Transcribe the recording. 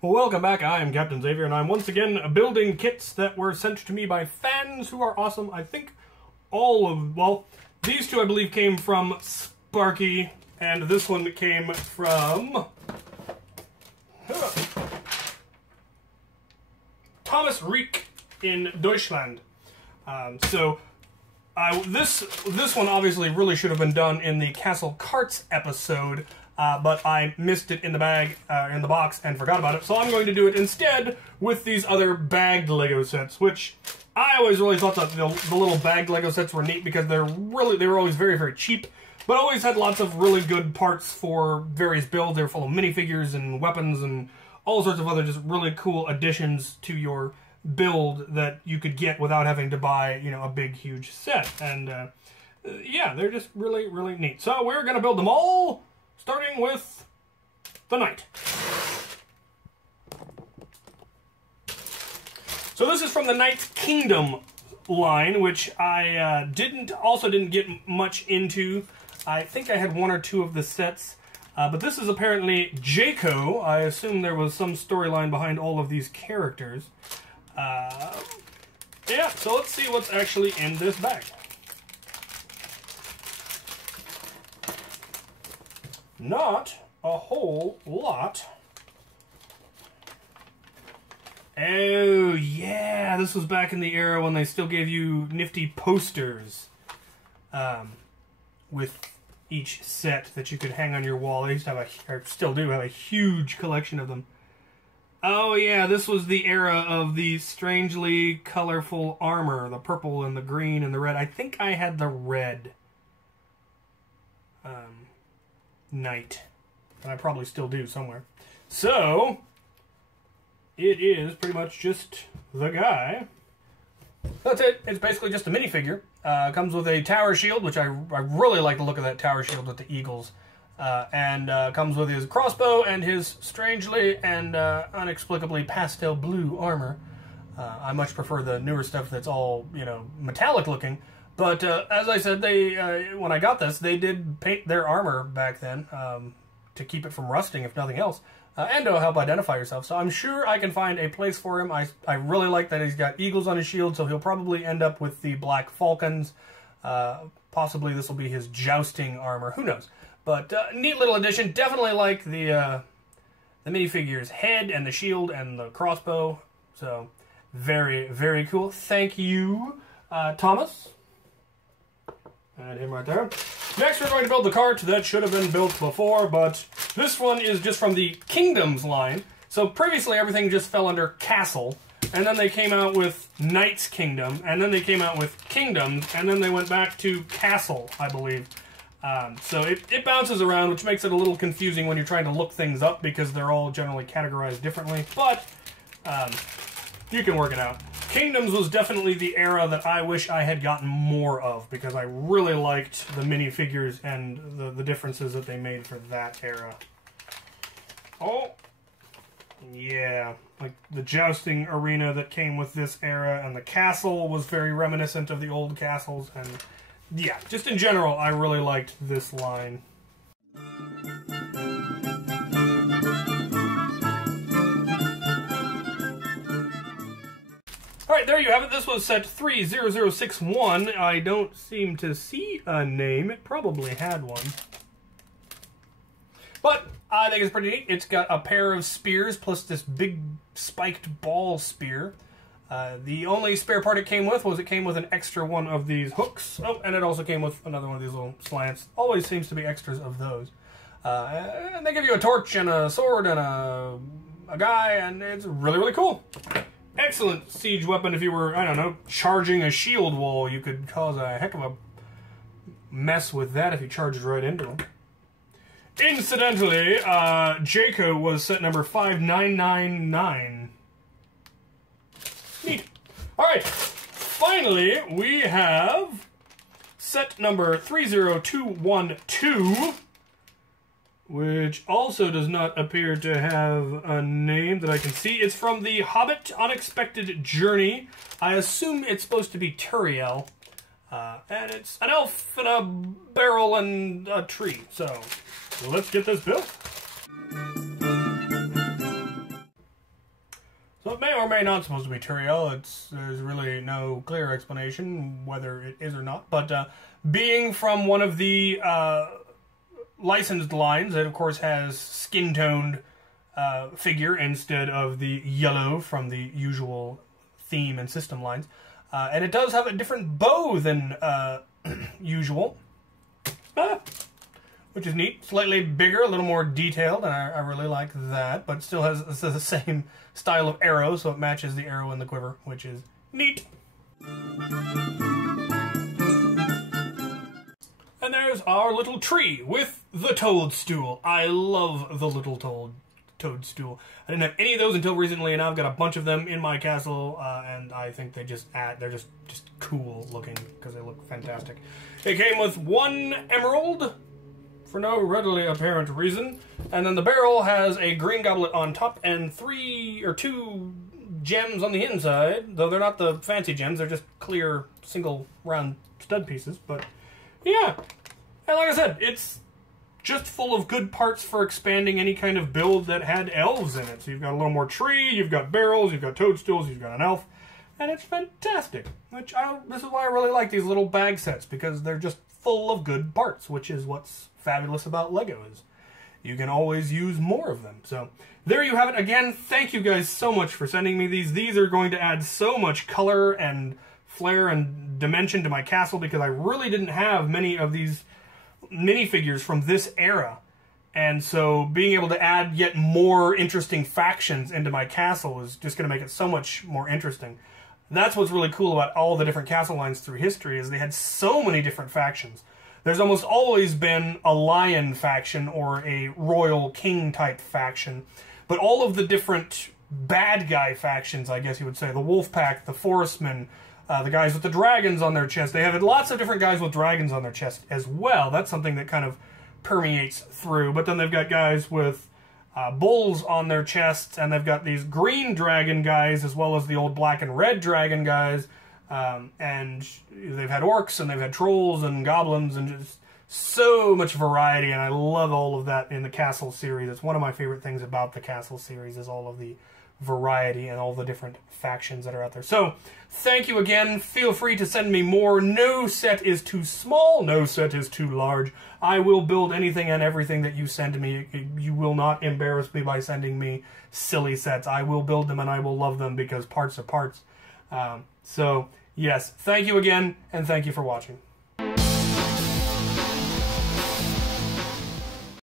Well, welcome back. I am Captain Xavier, and I'm once again building kits that were sent to me by fans who are awesome. I think well, these two I believe came from Sparky, and this one came from Thomas Rieck in Deutschland. This one obviously really should have been done in the Castle Carts episode, but I missed it in the bag, in the box, and forgot about it. So I'm going to do it instead with these other bagged Lego sets, which I always really thought that the little bagged Lego sets were neat because they were always very, very cheap, but always had lots of really good parts for various builds. They were full of minifigures and weapons and all sorts of other just really cool additions to your build that you could get without having to buy, you know, a big, huge set. And yeah, they're just really, really neat. So we're going to build them all, starting with the knight. So this is from the Knight's Kingdom line, which I didn't get much into. I think I had one or two of the sets, but this is apparently Jaco. I assume there was some storyline behind all of these characters. Yeah, so let's see what's actually in this bag. Not a whole lot. Oh, yeah, this was back in the era when they still gave you nifty posters with each set that you could hang on your wall. They used to have or still do have a huge collection of them. Oh yeah, this was the era of the strangely colorful armor, the purple and the green and the red. I think I had the red knight, and I probably still do somewhere. So it is pretty much just the guy. That's it. It's basically just a minifigure. Comes with a tower shield, which I really like the look of that tower shield with the eagles. And comes with his crossbow and his strangely and inexplicably pastel blue armor. I much prefer the newer stuff that's all, you know, metallic looking. But as I said, when I got this, they did paint their armor back then to keep it from rusting, if nothing else, and to help identify yourself. So I'm sure I can find a place for him. I really like that he's got eagles on his shield, so he'll probably end up with the black falcons. Possibly this will be his jousting armor. Who knows? But neat little addition. Definitely like the minifigure's head and the shield and the crossbow. So very, very cool. Thank you, Thomas. Add him right there. Next, we're going to build the cart that should have been built before, but this one is just from the Kingdoms line. So previously, everything just fell under Castle, and then they came out with Knight's Kingdom, and then they came out with Kingdoms, and then they went back to Castle, I believe. So it bounces around, which makes it a little confusing when you're trying to look things up because they're all generally categorized differently, but you can work it out. Kingdoms was definitely the era that I wish I had gotten more of because I really liked the minifigures and the differences that they made for that era. Oh, yeah, like the jousting arena that came with this era, and the castle was very reminiscent of the old castles, and yeah, just in general, I really liked this line. Alright, there you have it. This was set 30061. I don't seem to see a name. It probably had one. But I think it's pretty neat. It's got a pair of spears plus this big spiked ball spear. The only spare part it came with was it came with an extra one of these hooks. Oh, and it also came with another one of these little slants. Always seems to be extras of those. And they give you a torch and a sword and a guy, and it's really, really cool. Excellent siege weapon if you were, I don't know, charging a shield wall. You could cause a heck of a mess with that if you charged right into him. Incidentally, Jaco was set number 5999. Neat. Alright, finally, we have set number 30212, which also does not appear to have a name that I can see. It's from the Hobbit Unexpected Journey. I assume it's supposed to be Turiel. And it's an elf and a barrel and a tree. So let's get this built. or may not supposed to be Turiel. There's really no clear explanation whether it is or not. But being from one of the licensed lines, it of course has skin-toned figure instead of the yellow from the usual theme and system lines. And it does have a different bow than usual, which is neat. Slightly bigger, a little more detailed, and I really like that. But it still has the same style of arrow, so it matches the arrow in the quiver, which is neat. And there's our little tree with the toadstool. I love the little toadstool. I didn't have any of those until recently, and now I've got a bunch of them in my castle, and I think they're just cool looking because they look fantastic. It came with 1 emerald for no readily apparent reason, and then the barrel has a green goblet on top and 2 gems on the inside, though they're not the fancy gems, they're just clear single round stud pieces. But yeah, and like I said, it's just full of good parts for expanding any kind of build that had elves in it. So you've got a little more tree, you've got barrels, you've got toadstools, you've got an elf, and it's fantastic. This is why I really like these little bag sets, because they're just full of good parts, which is what's fabulous about Lego, is you can always use more of them. So there you have it. Again, thank you guys so much for sending me these. These are going to add so much color and flair and dimension to my castle, because I really didn't have many of these minifigures from this era. And so being able to add yet more interesting factions into my castle is just going to make it so much more interesting. That's what's really cool about all the different castle lines through history, is they had so many different factions. There's almost always been a lion faction or a royal king type faction, but all of the different bad guy factions, I guess you would say, the wolf pack, the forestmen, the guys with the dragons on their chest. They have lots of different guys with dragons on their chest as well. That's something that kind of permeates through. But then they've got guys with bulls on their chests, and they've got these green dragon guys as well as the old black and red dragon guys. And they've had orcs, and they've had trolls and goblins, and just so much variety. And I love all of that in the Castle series. It's one of my favorite things about the Castle series, is all of the variety and all the different factions that are out there. So thank you again. Feel free to send me more. No set is too small, no set is too large. I will build anything and everything that you send me. You will not embarrass me by sending me silly sets. I will build them and I will love them, because parts are parts. So yes, thank you again, and thank you for watching.